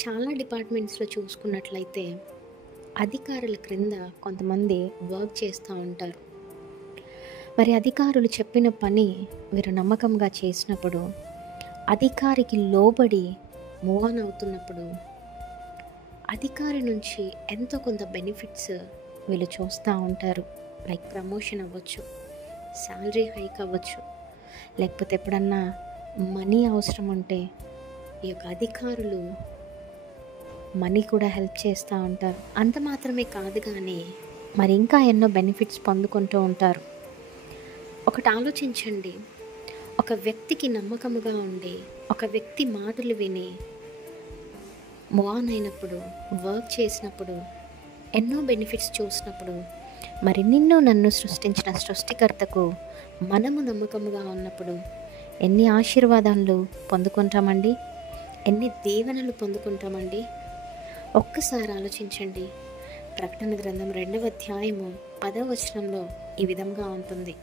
చాలా డిపార్ట్మెంట్స్‌లో చూసుకున్నట్లయితే అధికారుల క్రింద కొంతమంది వర్క్ చేస్తూ ఉంటారు. మరి అధికారులు చెప్పిన పని వీరు నమ్మకంగా చేసినప్పుడు, అధికారికి లోబడి మూవ్ ఆన్ అవుతున్నప్పుడు, అధికారి నుంచి ఎంతో కొంత బెనిఫిట్స్ వీళ్ళు చూస్తూ ఉంటారు. లైక్ ప్రమోషన్ అవ్వచ్చు, శాలరీ హైక్ అవ్వచ్చు, లేకపోతే ఎప్పుడన్నా మనీ అవసరం ఉంటే ఈ యొక్క అధికారులు మనీ కూడా హెల్ప్ చేస్తూ ఉంటారు. అంత మాత్రమే కాదు కానీ మరి ఇంకా ఎన్నో బెనిఫిట్స్ పొందుకుంటూ ఉంటారు. ఒకటి ఆలోచించండి, ఒక వ్యక్తికి నమ్మకముగా ఉండి, ఒక వ్యక్తి మాటలు విని మూవ్ ఆన్ అయినప్పుడు, వర్క్ చేసినప్పుడు, ఎన్నో బెనిఫిట్స్ చూసినప్పుడు, మరి నిన్ను నన్ను సృష్టించిన సృష్టికర్తకు మనము నమ్మకముగా ఉన్నప్పుడు ఎన్ని ఆశీర్వాదాలు పొందుకుంటామండి, ఎన్ని దీవెనలు పొందుకుంటామండి. ఒక్కసారి ఆలోచించండి. ప్రకటన గ్రంథం 2వ అధ్యాయము 10వ వచనంలో ఈ విధంగా ఉంటుంది: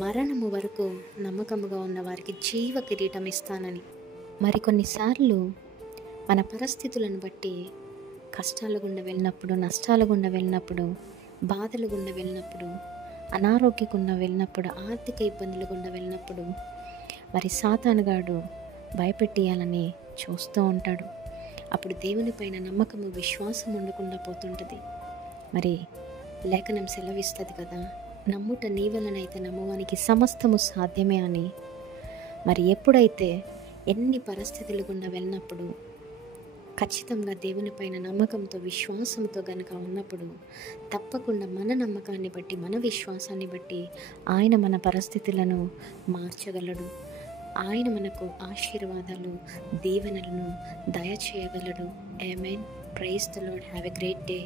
మరణము వరకు నమ్మకముగా ఉన్న వారికి జీవ కిరీటం ఇస్తానని. మరి కొన్నిసార్లు మన పరిస్థితులను బట్టి కష్టాల గుండా వెళ్ళినప్పుడు, నష్టాల గుండా వెళ్ళినప్పుడు, బాధల గుండా వెళ్ళినప్పుడు, అనారోగ్య గుండా వెళ్ళినప్పుడు, ఆర్థిక ఇబ్బందుల గుండా వెళ్ళినప్పుడు మరి సాతానుగాడు భయపెట్టియాలని చూస్తూ ఉంటాడు. అప్పుడు దేవుని పైన నమ్మకము, విశ్వాసం ఉండకుండా పోతుంటుంది. మరి లేఖనం సెలవిస్తుంది కదా, నమ్ముట నీ వలనైతే నమ్మువానికి సమస్తము సాధ్యమే అని. మరి ఎప్పుడైతే ఎన్ని పరిస్థితులు గుండా వెళ్ళినప్పుడు ఖచ్చితంగా దేవుని పైన నమ్మకంతో, విశ్వాసంతో గనుక ఉన్నప్పుడు తప్పకుండా మన నమ్మకాన్ని బట్టి, మన విశ్వాసాన్ని బట్టి ఆయన మన పరిస్థితులను మార్చగలడు. ఆయన మనకు ఆశీర్వాదాలు, దీవెనలను దయచేయగలడు. Amen. Praise the lord. Have a great day.